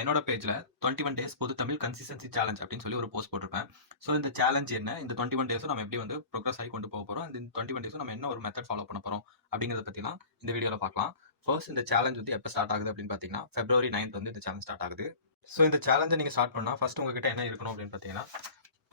என்னோட பேஜ்ல 21 டேஸ் பொது தமிழ் கன்சிஸ்டன்சி சேலஞ்ச் அப்படின்னு சொல்லி ஒரு போஸ்ட் போட்டிருப்பேன். ஸோ இந்த சேலஞ்ச் என்ன, இந்த 21 டேஸும் நம்ம எப்படி வந்து ப்ரோக்ரஸ் ஆகி கொண்டு போக போறோம், இந்த 21 டேஸும் நம்ம என்ன ஒரு மெத்தட் ஃபாலோ பண்ண போறோம் அப்படிங்கிறத பத்திலாம் இந்த வீடியோல பார்க்கலாம். ஃபர்ஸ்ட் இந்த சேலஞ்ச் வந்து எப்போ ஸ்டார்ட் ஆகுது அப்படின்னு பார்த்தீங்கன்னா February 9th வந்து இந்த சேலஞ்ச் ஸ்டார்ட் ஆகுது. ஸோ இந்த சேலஞ்சை நீங்க ஸ்டார்ட் பண்ணா ஃபர்ஸ்ட் உங்ககிட்ட என்ன இருக்கணும் அப்படின்னு பார்த்தீங்கன்னா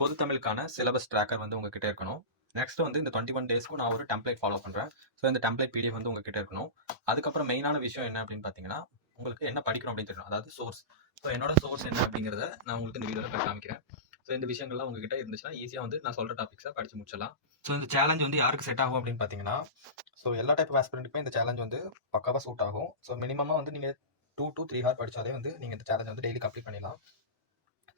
பொது தமிழுக்கான சிலபஸ் ட்ராக்கர் வந்து உங்ககிட்ட இருக்கணும். நெக்ஸ்ட் வந்து இந்த 21 டேஸ்க்கு நான் ஒரு டெம்ப்ளேட் ஃபாலோ பண்றேன். ஸோ இந்த டெம்ப்ளேட் PDF வந்து உங்ககிட்ட இருக்கணும். அதுக்கப்புறம் மெயினான விஷயம் என்ன அப்படின்னு பார்த்தீங்கன்னா உங்களுக்கு என்ன படிக்கணும் அப்படின்னு தெரியணும், அதாவது சோர்ஸ். ஸோ என்னோட சோர்ஸ் என்ன அப்படிங்கிறத நான் உங்களுக்கு இந்த வீடியோவில் காமிக்கிறேன். ஸோ இந்த விஷயங்கள்லாம் உங்ககிட்ட இருந்துச்சுன்னா ஈஸியாக வந்து நான் சொல்கிற டாபிக்ஸை படிச்சு முடிச்சிடலாம். ஸோ இந்த சேலஞ்ச் வந்து யாருக்கு செட் ஆகும் அப்படின்னு பார்த்தீங்கன்னா, ஸோ எல்லா டைப் ஆஃப் ஆஸ்பிரண்ட்டுக்குமே இந்த சேலஞ்ச் வந்து பக்காவாக சூட் ஆகும். ஸோ மினிமமாக வந்து நீங்கள் 2 to 3 ஹவர் படித்தாலே வந்து நீங்கள் இந்த சேலஞ்ச் வந்து டெய்லி கம்ப்ளீட் பண்ணிடலாம்.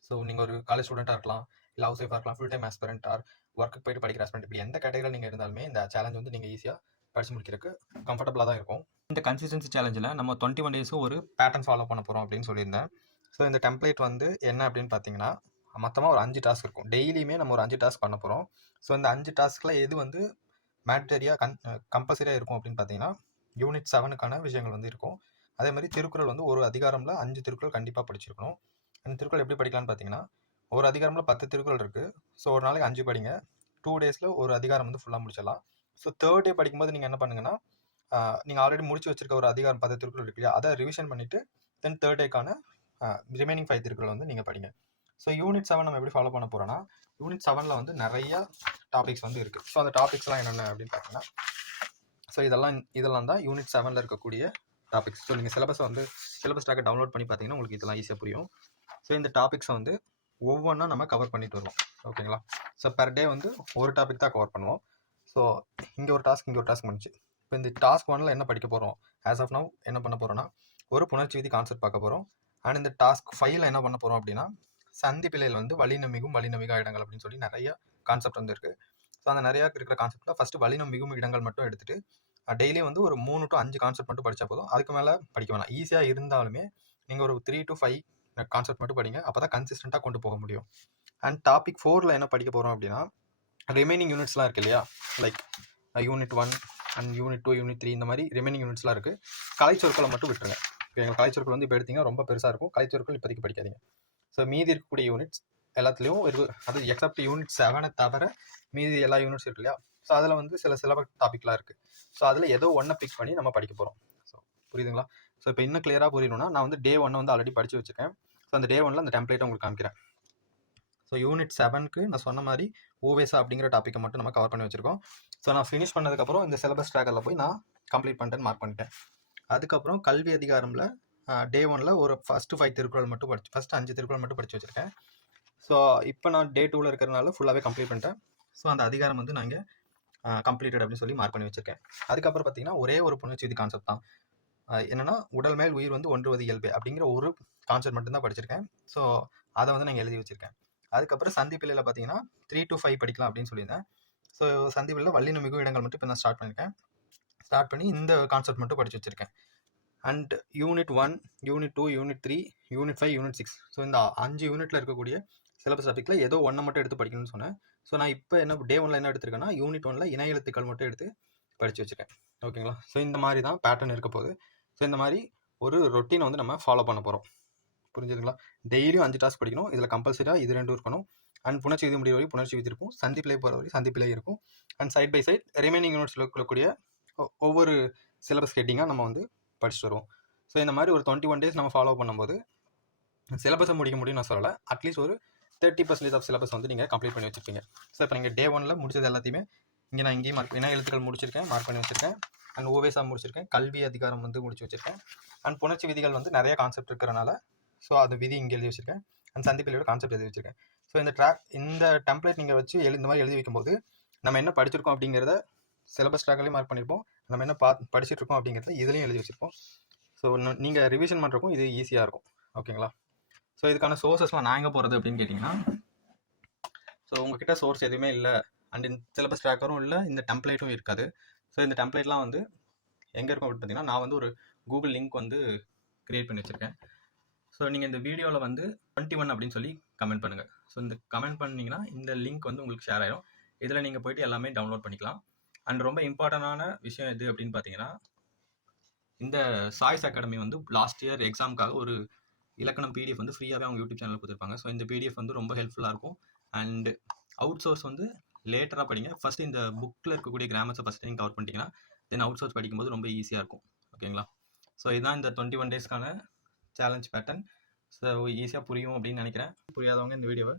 ஸோ நீங்கள் ஒரு காலேஜ் ஸ்டூடெண்ட்டாக இருக்கலாம், இல்லை ஹவுஸ் ஒய்ஃபாக இருக்கலாம், ஃபுல் டைம் ஆஸ்பிரண்ட் ஆர் ஒர்க்கு போயிட்டு படிக்கிற ஆஸ்பிரண்ட், இப்படி எந்த கேட்டகரியில் நீங்கள் இருந்தாலுமே இந்த சேலஞ்ச் வந்து நீங்கள் ஈஸியாக படிச்சு முடிக்கிறதுக்கு கம்ஃபர்டபுளாக தான் இருக்கும். இந்த கன்சிஸ்டன்சி சேலஞ்சில் நம்ம 21 டேஸும் ஒரு பேட்டர்ன் ஃபாலோ பண்ண போகிறோம் அப்படின்னு சொல்லியிருந்தேன். ஸோ இந்த டெம்ப்ளேட் வந்து என்ன அப்படின்னு பார்த்தீங்கன்னா மொத்தமாக ஒரு 5 டாஸ்க் இருக்கும். டெய்லியுமே நம்ம ஒரு 5 டாஸ்க் பண்ண போகிறோம். ஸோ இந்த 5 டாஸ்கில் எது வந்து மேண்டரியாக கம்பல்சரியாக இருக்கும் அப்படின்னு பார்த்தீங்கன்னா யூனிட் 7க்கான விஷயங்கள் வந்து இருக்கும். அதே மாதிரி திருக்குறள் வந்து ஒரு அதிகாரமில் 5 திருக்குறள் கண்டிப்பாக படிச்சிருக்கணும். அந்த திருக்குறள் எப்படி படிக்கலாம்னு பார்த்தீங்கன்னா ஒரு அதிகாரமில் 10 திருக்குறள் இருக்குது. ஸோ ஒரு நாளைக்கு 5 படிங்க. 2 டேஸில் ஒரு அதிகாரம் வந்து ஃபுல்லாக முடிச்சிடலாம். ஸோ தேர்ட் டே படிக்கும்போது நீங்கள் என்ன பண்ணுங்கன்னா நீங்கள் ஆல்ரெடி முடிச்சு வச்சிருக்க ஒரு அதிகாரம் 10 திருக்குறள் இருக்கு இல்லையா, அதை ரிவிஷன் பண்ணிவிட்டு தென் தேர்ட் டேக்கான ரிமைனிங் 5 திருக்குறள் வந்து நீங்கள் படிங்க. ஸோ யூனிட் 7 நம்ம எப்படி ஃபாலோ பண்ண போகிறோன்னா யூனிட் 7ல் வந்து நிறைய டாபிக்ஸ் வந்து இருக்குது. ஸோ அந்த டாபிக்ஸ்லாம் என்னென்ன அப்படின்னு பார்த்தீங்கன்னா ஸோ இதெல்லாம் தான் யூனிட் 7ல் இருக்கக்கூடிய டாபிக்ஸ். ஸோ நீங்கள் சிலபஸ் ட்ராக்கை டவுன்லோட் பண்ணி பார்த்தீங்கன்னா உங்களுக்கு இதெல்லாம் ஈஸியாக புரியும். ஸோ இந்த டாபிக்ஸை வந்து ஒவ்வொன்றா நம்ம கவர் பண்ணிட்டு வருவோம். ஓகேங்களா? ஸோ பெர் டே வந்து ஒரு டாபிக் தான் கவர் பண்ணுவோம். ஸோ இங்கே ஒரு டாஸ்க் பண்ணிச்சு. இப்போ இந்த டாஸ்க் 1ல் என்ன படிக்க போகிறோம், ஆஸ் ஆஃப் நவ் என்ன பண்ண போகிறோன்னா ஒரு புணர்ச்சி விதி கான்செப்ட் பார்க்க போகிறோம். அண்ட் இந்த டாஸ்க் 5ல் என்ன பண்ண போகிறோம் அப்படின்னா சந்தி பிழையில் வந்து வலினம் மிகா இடங்கள் அப்படின்னு சொல்லி நிறைய கான்செப்ட் வந்து இருக்குது. ஸோ அந்த நிறையா இருக்கிற கான்செப்டில் ஃபஸ்ட்டு வலினம் மிகும் இடங்கள் மட்டும் எடுத்துகிட்டு டெய்லியும் வந்து ஒரு 3 to 5 கான்செப்ட் மட்டும் படித்தா போதும். அதுக்கு மேலே படிக்க வேணாம். ஈஸியாக இருந்தாலுமே நீங்கள் ஒரு 3 to 5 கான்செப்ட் மட்டும் படிங்க. அப்போ தான் கன்சிஸ்டண்ட்டாக கொண்டு போக முடியும். அண்ட் டாபிக் 4ல் என்ன படிக்க போகிறோம் அப்படின்னா ரிமைனிங் யூனிட்ஸ்லாம் இருக்குது இல்லையா, like unit 1 and unit 2 unit 3 இந்த மாதிரி ரிமைனிங் யூனிட்ஸ்லாம் இருக்குது. கலைச்சொற்களை மட்டும் விட்டுருங்க. எங்கள் கலைச்சொற்கள் வந்து இப்போ எடுத்தீங்க ரொம்ப பெருசாக இருக்கும். கலைச்சொற்கள் இப்போதைக்கு படிக்காதீங்க. ஸோ மீதி இருக்கக்கூடிய யூனிட்ஸ் எல்லாத்துலேயும் அது எக்ஸப்ட் யூனிட் 7 தவிர மீதி எல்லா யூனிட்ஸ் இருக்கு இல்லையா, ஸோ அதில் வந்து சில டாபிக்லாம் இருக்குது. ஸோ அதில் ஏதோ ஒன்றை பிக் பண்ணி நம்ம படிக்க போகிறோம். ஸோ புரியுதுங்களா? ஸோ இப்போ இன்னும் கிளியராக புரியணும்னா நான் வந்து டே 1 வந்து ஆல்ரெடி படித்து வச்சுருக்கேன். ஸோ அந்த டே 1ல் அந்த டெம்ப்ளேட்டை உங்களுக்கு காமிக்கிறேன். ஸோ யூனிட் 7க்கு நான் சொன்ன மாதிரி ஓவேசா அப்படிங்கிற டாப்பிக்கை மட்டும் நம்ம கவர் பண்ணி வச்சுருக்கோம். ஸோ நான் ஃபினிஷ் பண்ணதுக்கப்புறம் இந்த சிலபஸ் ட்ராக்கரில் போய் நான் கம்ப்ளீட் பண்ணிட்டேன்னு மார்க் பண்ணிட்டேன். அதுக்கப்புறம் கல்வி அதிகாரமில் டே 1ல் ஒரு ஃபஸ்ட்டு 5 திருக்குறள் மட்டும் ஃபஸ்ட்டு 5 திருக்குறள் மட்டும் படித்து வச்சுருக்கேன். ஸோ இப்போ நான் டே 2ல் இருக்கிறதுனால ஃபுல்லாகவே கம்ப்ளீட் பண்ணிட்டேன். ஸோ அந்த அதிகாரம் வந்து நான் இங்கே கம்ப்ளீட்டட் அப்படின்னு சொல்லி மார்க் பண்ணி வச்சுருக்கேன். அதுக்கப்புறம் பார்த்தீங்கன்னா ஒரே ஒரு புணர்ச்சி விதி கான்செப்ட் தான். என்னென்னா உடல் மேல் உயிர் வந்து ஒன்றுவது இயல்பு அப்படிங்கிற ஒரு கான்செப்ட் மட்டும்தான் படிச்சிருக்கேன். ஸோ அதை வந்து நான் எழுதி வச்சுருக்கேன். அதுக்கப்புறம் சந்தி பிள்ளையில் பார்த்தீங்கன்னா 3 to 5 படிக்கலாம் அப்படின்னு சொல்லியிருந்தேன். ஸோ சந்தி பிள்ளையில் வல்லின மிகு இடங்கள் மட்டும் இப்போ நான் ஸ்டார்ட் பண்ணி இந்த கான்செப்ட் மட்டும் படித்து வச்சுருக்கேன். And unit 1 unit 2 unit 3 unit 5 unit 6 so இந்த 5 யூனிட்டில் இருக்கக்கூடிய சிலபஸ் டாபிக்கில் ஏதோ ஒன்றை மட்டும் எடுத்து படிக்கணும்னு சொன்னேன். ஸோ நான் இப்போ என்ன டே 1ல் என்ன எடுத்திருக்கேன்னா யூனிட் 1ல் இணை எழுத்துக்கள் மட்டும் எடுத்து படித்து வச்சுருக்கேன். ஓகேங்களா? ஸோ இந்த மாதிரி தான் பேட்டர்ன் இருக்க போகுது. ஸோ இந்த மாதிரி ஒரு ரொட்டீனை வந்து நம்ம ஃபாலோ பண்ண போகிறோம். புரிஞ்சுதுங்களா? டெய்லியும் 5 டாஸ்க் படிக்கணும். இதில் கம்பல்சரியாக இது 2 இருக்கணும். அண்ட் புணர்ச்சி விதி முடிவு வரை புணர்ச்சி விதி இருக்கும். சந்தி பிழை போகிற வரை சந்தி பிழை இருக்கும். And side by side remaining யூனிட்ஸில் இருக்கக்கூடிய ஒவ்வொரு சிலபஸ் ஹெட்டிங்காக நம்ம வந்து படிச்சுட்டு வருவோம். ஸோ இந்த மாதிரி ஒரு 21 டேஸ் நம்ம ஃபாலோ பண்ணும்போது சிலபஸை முடிக்க முடியும்னு நான் சொல்லலை. அட்லீஸ்ட் ஒரு 30% ஆஃப் சிலபஸ் வந்து நீங்கள் கம்ப்ளீட் பண்ணி வச்சுருப்பீங்க. ஸோ இப்போ நீங்கள் டே 1ல் முடிச்சது எல்லாத்தையுமே நான் இங்கேயும் இணை எழுத்துக்கள் முடிச்சிருக்கேன், மார்க் பண்ணி வச்சுருக்கேன். அண்ட் ஓவேசா முடிச்சிருக்கேன். கல்வி அதிகாரம் வந்து முடிச்சு வச்சுருக்கேன். அண்ட் புணர்ச்சி விதிகள் வந்து நிறைய கான்செப்ட் இருக்கிறனால ஸோ அது விதி இங்கே எழுதி வச்சுருக்கேன். அண்ட் சந்திப்பிலையோட கான்செப்ட் எழுதி வச்சுருக்கேன். ஸோ இந்த டெம்ப்ளேட் நீங்கள் வச்சு இந்த மாதிரி எழுதி வைக்கும்போது நம்ம என்ன படிச்சிருக்கோம் அப்படிங்கிறத சிலபஸ் ட்ராக்லேயும் மார்க் பண்ணியிருப்போம். நம்ம என்ன படிச்சுட்டு இருக்கோம் அப்படிங்கிறத இதுலேயும் எழுதி வச்சுருப்போம். ஸோ நீங்கள் ரிவிஷன் பண்ணுறக்கும் இது ஈஸியாக இருக்கும். ஓகேங்களா? ஸோ இதுக்கான சோர்ஸஸ்லாம் நான் எங்கே போகிறது அப்படின்னு கேட்டிங்கன்னா, ஸோ உங்ககிட்ட சோர்ஸ் எதுவுமே இல்லை அண்ட் இந்த சிலபஸ் ட்ராக்கரும் இல்லை, இந்த டெம்ப்ளேட்டும் இருக்காது. ஸோ இந்த டெம்ப்ளேட்லாம் வந்து எங்கே இருக்கும் அப்படின்னு பார்த்தீங்கன்னா நான் வந்து ஒரு கூகுள் லிங்க் வந்து க்ரியேட் பண்ணி வச்சுருக்கேன். ஸோ நீங்கள் இந்த வீடியோவில் வந்து 21 அப்படின்னு சொல்லி கமெண்ட் பண்ணுங்கள். ஸோ இந்த கமெண்ட் பண்ணிங்கன்னா இந்த லிங்க் வந்து உங்களுக்கு ஷேர் ஆகிடும். இதில் நீங்கள் போய்ட்டு எல்லாமே டவுன்லோட் பண்ணிக்கலாம். அண்ட் ரொம்ப இம்பார்ட்டண்டான விஷயம் எது அப்படின்னு பார்த்தீங்கன்னா இந்த சாய்ஸ் அகாடமி வந்து லாஸ்ட் இயர் எக்ஸாமுக்காக ஒரு இலக்கணம் பிடிஎஃப் வந்து ஃப்ரீயாகவே அவங்க யூடியூப் சேனலில் கொடுத்துருப்பாங்க. ஸோ இந்த பிடிஎஃப் வந்து ரொம்ப ஹெல்ப்ஃபுல்லாக இருக்கும். அண்ட் அவுட் சோர்ஸ் வந்து லேட்டராக படிங்க. ஃபஸ்ட்டு இந்த புக்கில் இருக்கக்கூடிய கிராமர்ஸை ஃபஸ்ட் நீங்கள் கவர் பண்ணிட்டீங்கன்னா தென் அவுட் சோர்ஸ் படிக்கும்போது ரொம்ப ஈஸியாக இருக்கும். ஓகேங்களா? ஸோ இதுதான் இந்த 21 டேஸ்க்கான சேலஞ்ச் பேட்டர்ன். ஸோ ஈஸியாக புரியும் அப்படின்னு நினைக்கிறேன். புரியாதவங்க இந்த வீடியோவை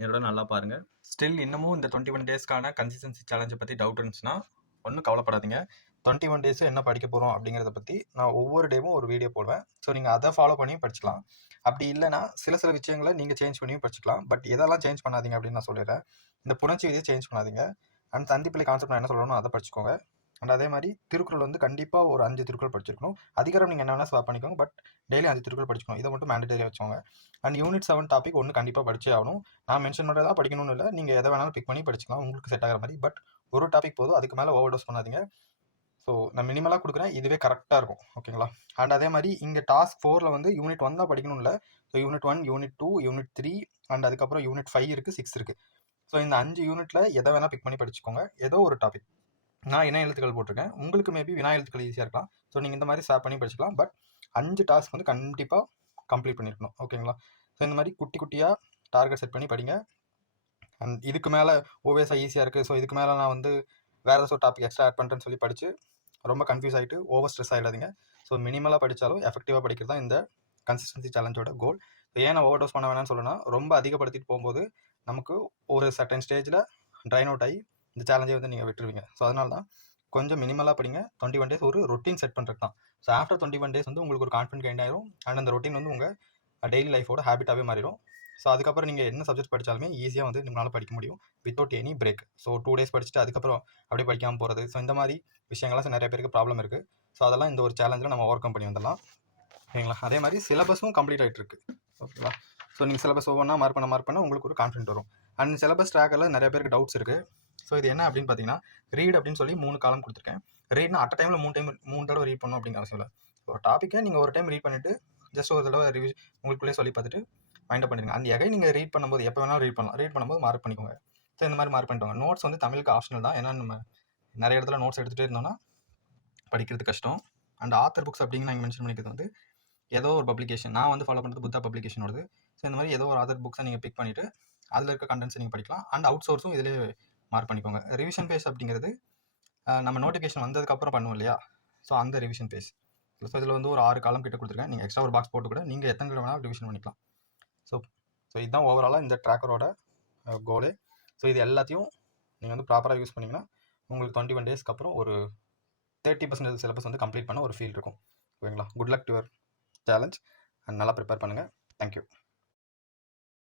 என்னோட நல்லா பாருங்கள். ஸ்டில் இன்னமும் இந்த 21 டேஸ்க்கான கன்சிஸ்டன்சி சேலஞ்சை பற்றி டவுட் இருந்துச்சுன்னா ஒன்றும் கவலைப்படாதீங்க. 21 டேஸ் என்ன படிக்க போகிறோம் அப்படிங்கிறத பற்றி நான் ஒவ்வொரு டேவும் ஒரு வீடியோ போடுவேன். ஸோ நீங்கள் அதை ஃபாலோ பண்ணி படிச்சுக்கலாம். அப்படி இல்லைனா சில விஷயங்களை நீங்கள் சேஞ்ச் பண்ணியும் படிச்சுக்கலாம். பட் எதெல்லாம் சேஞ்ச் பண்ணாதீங்க அப்படின்னு நான் சொல்லிடுறேன். இந்த புணர்ச்சி விதியை சேஞ்ச் பண்ணாதீங்க. அண்ட் தந்திப்பிள்ளை கான்செப்ட் நான் என்ன சொல்லணும் அதை படிச்சுக்கோங்க. அண்ட் அதே மாதிரி திருக்குறள் வந்து கண்டிப்பாக ஒரு 5 திருக்குறள் படிச்சிருக்கணும். அதிகாரம் நீங்கள் என்ன வேணால் ஸ்வாப் பண்ணிக்கோங்க. பட் டெய்லி 5 திருக்குறள் படிச்சுக்கணும். இதை மட்டும் மேண்டேட்டரியாக வச்சுக்கோங்க. அண்ட் யூனிட் 7 டாபிக் ஒன்று கண்டிப்பாக படிச்சே ஆகணும். நான் மென்ஷன் பண்ணுறதா படிக்கணும்னு இல்லை, நீங்கள் எதை வேணாலும் பிக் பண்ணி படிச்சுக்கலாம் உங்களுக்கு செட் ஆகிற மாதிரி. பட் ஒரு டாபிக் போதும், அதுக்கு மேலே ஓவர் டோஸ் பண்ணாதீங்க. ஸோ நான் மினிமலாக கொடுக்குறேன், இதுவே கரெக்டாக இருக்கும். ஓகேங்களா? அண்ட் அதே மாதிரி இங்கே டாஸ்க் 4 வந்து யூனிட் 1 தான் படிக்கணும் இல்லை. So unit 1, unit 2, unit 3 and அதுக்கப்புறம் யூனிட் 5 இருக்குது, 6 இருக்குது. ஸோ இந்த 5 யூனிட்டில் எதை வேணால் பிக் பண்ணி படிச்சுக்கோங்க. ஏதோ ஒரு டாபிக். நான் இணை எழுத்துக்கள் போட்டிருக்கேன், உங்களுக்கு மேபி வினா எழுத்துக்கள் ஈஸியாக இருக்கலாம். ஸோ நீங்கள் இந்த மாதிரி ஸ்வாப் பண்ணி படிச்சுக்கலாம். பட் 5 டாஸ்க் வந்து கண்டிப்பாக கம்ப்ளீட் பண்ணியிருக்கணும். ஓகேங்களா? ஸோ இந்த மாதிரி குட்டி குட்டியாக டார்கெட் செட் பண்ணி படிங்க. அண்ட் இதுக்கு மேலே ஓவேஸாக ஈஸியாக இருக்குது, ஸோ இதுக்கு மேலே நான் வந்து வேறு ஏதாச்சும் டாபிக் எக்ஸ்ட்ரா ஆட் பண்ணுறேன்னு சொல்லி படித்து ரொம்ப கன்ஃபியூஸ் ஆகிட்டு ஓவர் ஸ்ட்ரெஸ் ஆகிடாதீங்க. ஸோ மினிமலாக படித்தாலும் எஃபெக்டிவாக படிக்கிறது தான் இந்த கன்சிஸ்டன்சி சேலஞ்சோட கோல். ஏன் நான் ஓவர் டோஸ் பண்ண வேணாம்னு சொல்லணும்னா, ரொம்ப அதிகப்படுத்திட்டு போகும்போது நமக்கு ஒரு சர்டன் ஸ்டேஜில் ட்ரைன் அவுட் ஆகி இந்த சேலஞ்சை வந்து நீங்கள் விட்டுருவீங்க. ஸோ அதனால தான் கொஞ்சம் மினிமலாக படிங்க. 21 டேஸ் ஒரு ரொட்டீன் செட் பண்ணுறது தான். ஸோ ஆஃப்டர் 21 டேஸ் வந்து உங்களுக்கு ஒரு கான்ஃபிடன்ட் கெயின் ஆயிரும். அண்ட் அந்த ரொட்டீன் வந்து உங்கள் டெய்லி லைஃபோட ஹேபிட்டாகவே மாறிடும். ஸோ அதுக்கப்புறம் நீங்கள் என்ன சப்ஜெக்ட் படித்தாலுமே ஈஸியாக வந்து நம்மளால் படிக்க முடியும் without any break. So 2 days படிச்சுட்டு அதுக்கப்புறம் அப்படியே படிக்காமல் போகிறது, ஸோ இந்த மாதிரி விஷயங்கள்லாம் நிறைய பேருக்கு ப்ராப்ளம் இருக்குது. ஸோ அதெல்லாம் இந்த ஒரு சேலஞ்சில் நம்ம ஓவர் கம் பண்ணி வந்துடலாம். ஓகேங்களா? அதே மாதிரி சிலபஸும் கம்ப்ளீட் ஆகிட்டு இருக்கு. ஓகேங்களா? ஸோ நீங்கள் சிலபஸ் ஒவ்வொன்றா மார்க் பண்ண உங்களுக்கு ஒரு கான்ஃபிடென்ட் வரும். அண்ட் சிலபஸ் ட்ராக்கரில் நிறைய பேருக்கு டவுட்ஸ் இருக்குது. ஸோ இது என்ன அப்படின்னு பார்த்தீங்கன்னா, ரீட் அப்படின்னு சொல்லி 3 காலம் கொடுத்துருக்கேன். ரீட்னா அட் டைமில் 3 தடவை ரீட் பண்ணணும் அப்படிங்கிற அவசியம் இல்லை. ஒரு டாப்பிக்கை நீங்கள் ஒரு டைம் ரீட் பண்ணிவிட்டு ஜஸ்ட் ஒரு தடவை உங்களுக்குள்ளே சொல்லி பார்த்துட்டு மைண்ட் அப் பண்ணிடுங்க. அந்த எகை நீங்கள் ரீட் பண்ணும்போது எப்போ வேணாலும் ரீட் பண்ணலாம். ரீட் பண்ணும்போது மார்க் பண்ணிக்கோங்க. ஸோ இந்த மாதிரி மார்க் பண்ணிட்டு வாங்க. நோட்ஸ் வந்து தமிழுக்கு ஆப்ஷனல் தான். ஏன்னா நம்ம நிறைய இடத்துல நோட்ஸ் எடுத்துகிட்டே இருந்தோம்னா படிக்கிறது கஷ்டம். அண்ட் ஆத்தர் புக்ஸ் அப்படின்னு நாங்கள் மென்ஷன் பண்ணிக்கிறது வந்து ஏதோ ஒரு பப்ளிகேஷன், நான் வந்து ஃபாலோ பண்ணுறது புத்தா பப்ளிகேஷன் வருது. ஸோ இந்த மாதிரி ஏதோ ஒரு ஆதர் புக்ஸை நீங்கள் பிக் பண்ணிவிட்டு அதில் இருக்க கண்டென்ட்ஸை நீங்கள் படிக்கலாம். அண்ட் அவுட் சோர்ஸும் இதிலே மார்க் பண்ணிக்கோங்க. ரிவிஷன் பேஸ் அப்படிங்கிறது நம்ம நோட்டிஃபிகேஷன் வந்ததுக்கப்புறம் பண்ணுவோம் இல்லையா? ஸோ அந்த ரிவிஷன் பேஸ். ஸோ இதில் வந்து ஒரு 6 காலம் கிட்ட கொடுத்துருக்கேன். நீங்கள் எக்ஸ்ட்ரா ஒரு பாக்ஸ் போட்டு கூட நீங்கள் எத்தனை தடவை வேணாலும் ரிவிஷன் பண்ணிக்கலாம். ஸோ இதுதான் ஓவராலாக இந்த ட்ராக்கரோட கோலே. ஸோ இது எல்லாத்தையும் நீங்கள் வந்து ப்ராப்பராக யூஸ் பண்ணிங்கன்னா உங்களுக்கு 21 டேஸ்க்கு அப்புறம் ஒரு 30% சிலபஸ் வந்து கம்ப்ளீட் பண்ண ஒரு ஃபீல் இருக்கும். ஓகேங்களா? Good luck to your challenge and நல்லா ப்ரிப்பேர் பண்ணுங்கள். தேங்க்யூ.